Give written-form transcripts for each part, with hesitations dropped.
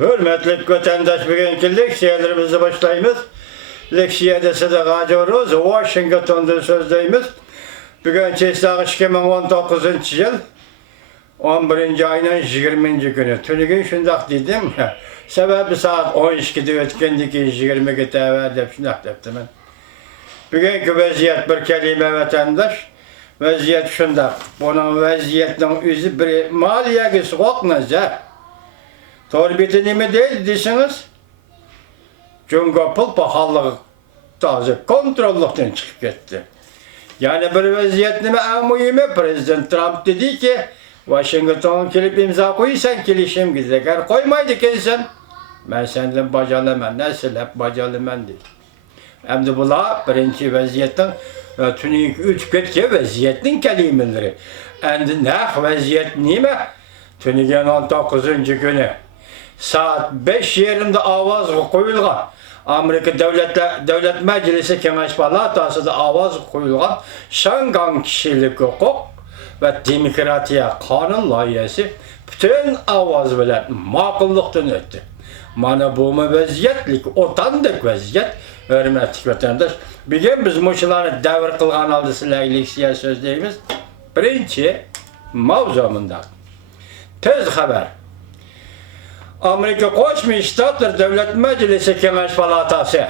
Hürmetli vatandaş, bugünkü leksiyalarımızı başlayımız. Leksiyada sıdağa diyoruz. Washington'da sözdeyimiz. Bugün çeşitli 2019 yıl 11. ayının 20. günü. Tünügün şundak dedim. Sebebi saat 12'de ötkendeki 20'de evvel dep şundak deptim ben. Bugünkü vaziyet bir kelime vatandaş. Vaziyet şundak. Bunun vaziyetinin yüzü bir maliyegi soğuknaza. Torbeti nime değil desiniz, çünkü pul pahalılığı taze kontrollükten çıkıp gitti. Yani bir vaziyet nime en mühimi, Prezident Trump dedi ki, Washington'a gelip imza koysan kilişim gidecek. Eğer koymaydı kendisen, ben senden bacalımen, nasıl hep bacalımen dedi. Hem de bula birinci vaziyetten, tünük üç ketke vaziyetin kelimeleri. Endi ne vaziyet nime? Tünügen 19. günü. Saat 5 yerinde avaz koyulgan. Amerika Devlet Meclisi Kengaş Palatası'da avaz koyulgan Şangan kişilik hukuk ve demokratiya kanun layihesi bütün avaz bilen makıllıktan öttü. Mana bu vaziyetlik, otandık vaziyet, hürmetli vatandaş. Bugün biz muşularını devir kılgan aldı silahlı sözlerimiz. Birinci mavzumunda. Tez haber. Amerika Koçmuş Ştatlar Devlet Meclisi Kengaş Palatası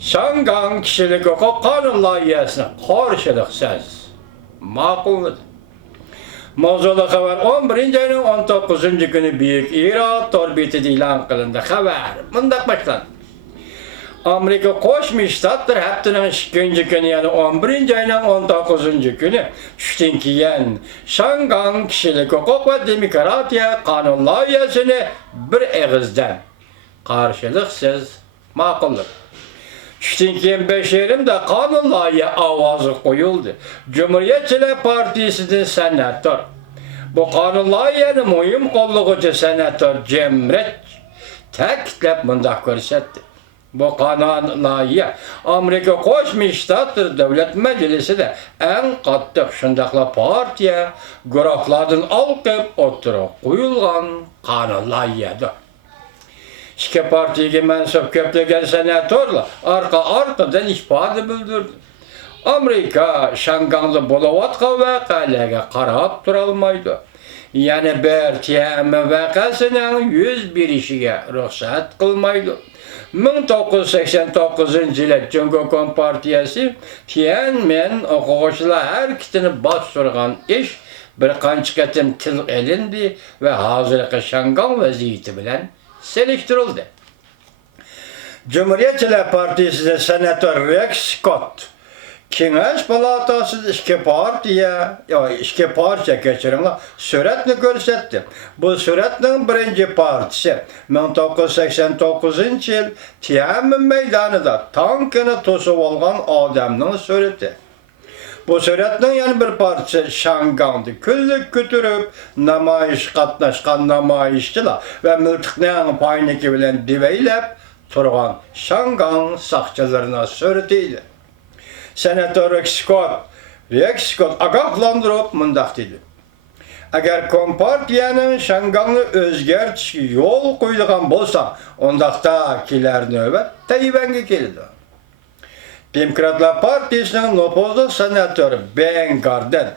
Şangan kişilik hukuk kanun layihesine karşılık söz makul mıdır? Mavzulu haber 11. ayının 19. günü Büyük İrat Torbeti'de ilan kılındı. Haber bundak başlandı. Amerika Koçmuş Ştatlar haftanın 2. günü yani 11. ayının 19. günü Ştinkiyen Şangan kişilik hukuk ve demokratiya kanun layihesini bir ağızdan karşılıksız makulluk. Ştinkiyen 5 yerimde kanun layihe avazı koyuldu. Cumhuriyetçiler Partisi'nin senatör. Bu kanun layihenin mühim kolluğucu senatör Cemret tekitlep bundak görsetti. Bu kanun layihe Amerika Koçmuş Ştatlar Devlet Meclisi de en kattık şundakla partiye gruplardan alkıp oturup koyulgan kanun layihedir. İki partiye mensup köplegen senatörler arkadan ifade bildirdi. Amerika Şanganlı Bolovatka vakalarga qarab turalmaydı. Yani bir TM vakasının 101 işiga ruhsat kılmaydı. 1989 yılı Cumhuriyet Partiyası Tianmen okuvchilar her kitini bastırgan iş bir qancha qatim til elindi ve hazırki Şangan vaziyeti bilen selektirildi. Cumhuriyetçiler Partisi'nin senatör Rex Scott Kengaş Palatası'da iki partiya geçirinler suretini görsetti. Bu suretinin birinci partisi 1989 yıl Tiananmen meydanında tankını tosup olgan adamның sureti. Bu suretinin yani bir partisi Şangan'dı. Küllük götürüp namayış katnaşkan namayışçılar ve mülkünün payniki bilen diveylep turgan Şangan sakçılarına suretiydi. Senatör Rex Scott agahlandırıp mındak dedi. Eğer Kompartiyanın Şangan'ı özgerç yol koyduğun bolsa, ondakta kiler nöbet Tayvan'a keldi. Demokratlar Partisi'nin nopozlu senatörü Ben Garden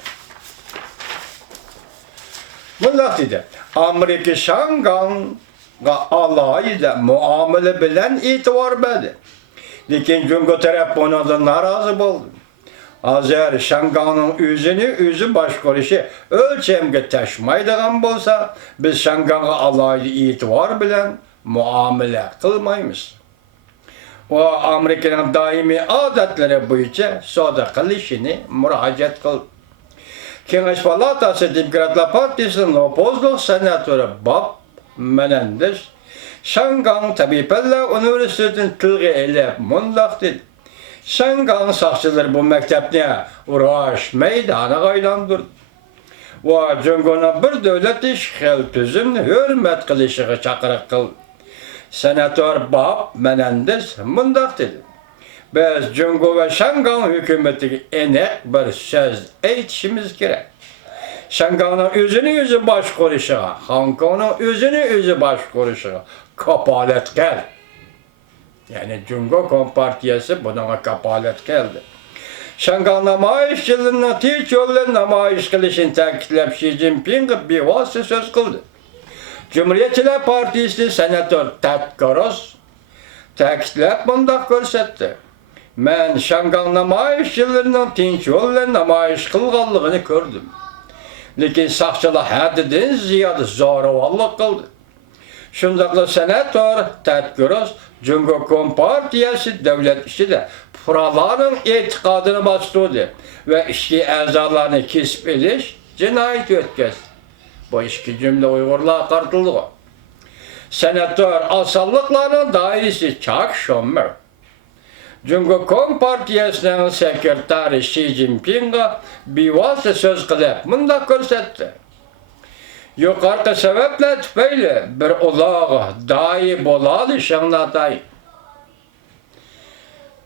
mındak dedi. Amerika Şangan'a alayda muamele bilen itibar verdi. Lekin Cumhuriyet taraf bundan narazı oldu. Hazır Şangan'ın özü başqurışı ölçemge taşmaydigan bolsa, biz Şangan'a alayda itibar bilen muamele kılmaymiz. O Amerika'nın daimi adetleri boyunca soda kılışını müracaat kıldı. Kengaş Palatası Demokratlar Partisi'nin opozlu senatörü Bob Menendez Şangan Tabipallah Üniversitesi'nin tilgi elep mundaq dedi. Şangan sakçıları bu mektepne uğraş meydanı aylandırdı. Ve Cumhuriyet'e bir devlet işgal tüzümünü hürmet kılışığı çakırık kıldı. Senatör Bob Menendez mundaq dedi. Biz Cumhuriyet ve Şangan hükümeti enek bir söz eğitişimiz gerek. Şangay'ın özünü baş kuruşuna, Hong Kong'un özünü baş kuruşuna kapalet geldi. Yani Cumhuriyet Kompartiyası buna kapalet geldi. Şangay namayişçiliğinin hiç yolu namayış kılışını təkitlep Xi Jinping bir vasıta söz kıldı. Cumhuriyetçiler Partisi senatör Ted Cruz təkitlep bunda görsetti. Men Şangay namayişçiliğinin tinç yolu namayış kılganlığını gördüm. Lekin saqçılar haddidan ziyade zo'ravonlik qildi. Shundaqla senator Ted Cruz Cumhuriyet Kompartiyasi davlat ishida fuqarolarning e'tiqodini bostirdi ve ishchi a'zolarni kesib elish jinoyat o'tkazdi. Bu ishki jumla Uyg'urlar qartildi. Senator osonliqlarning doirasi Chuck Schumer Cumhuriyet Kompartiyasining sekretari Xi Jinping'a bevosita söz qilib bunday ko'rsatdi. Yuqorqi sabablar tufayli bir ulug' doi bo'lishini ataydi.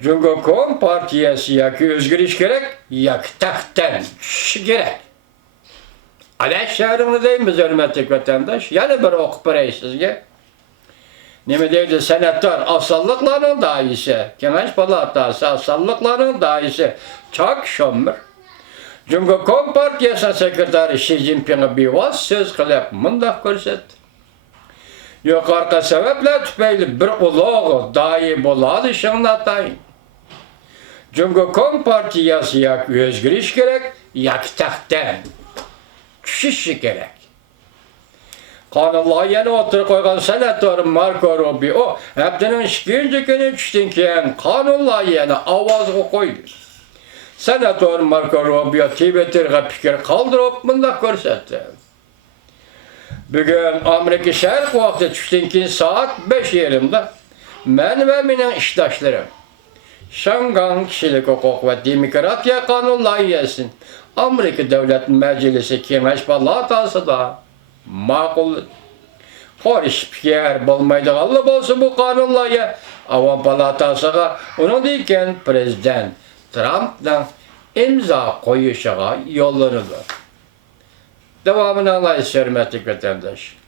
Cumhuriyet Kompartiyasi yoki o'zgarish kerak, yoki taxtdan tushishi kerak. Adash shahrini deymiz, hurmatli vatandosh. Yana bir o'qib beray sizga. Nima deydi senator osonliqlarning doisi, Kengash palatasi osonliqlarning doisi Chuck Schumer Cumhuriyet Kompartiyasi sekretari Xi Jinping'a bevosita söz qilib bunday ko'rsatdi. Yuqorqi sabablar tufayli bir ulug' doi bo'lishini ataydi. Cumhuriyet Kompartiyasi yoki o'zgarish kerak, yoki taxtdan tushishi kerak. Qonun loyihasini o'tirib qo'ygan senator Marco Rubio haftaning 2-chi kuni tushdan keyin qonun loyihasini ovozga qo'ydi. Senator Marco Rubio Twitter'ga fikr qoldirib bunday ko'rsatdi. Bugun Amerika Sharq vaqti tushdan keyin soat 5:20da men va mening ishdoshlarim Şangay Kishilik huquq va demokratiya qonun loyihasini Amerika Davlat Majlisi Kengash palatasida ma'qul qorish fikr bo'lmaydiganlar bo'lsa bu qonun loyiha Avam palatasiga undan prezident Trump'dan imzo qo'yishiga yo'llanadi. Devamını anlayış hürmetli vatandaş.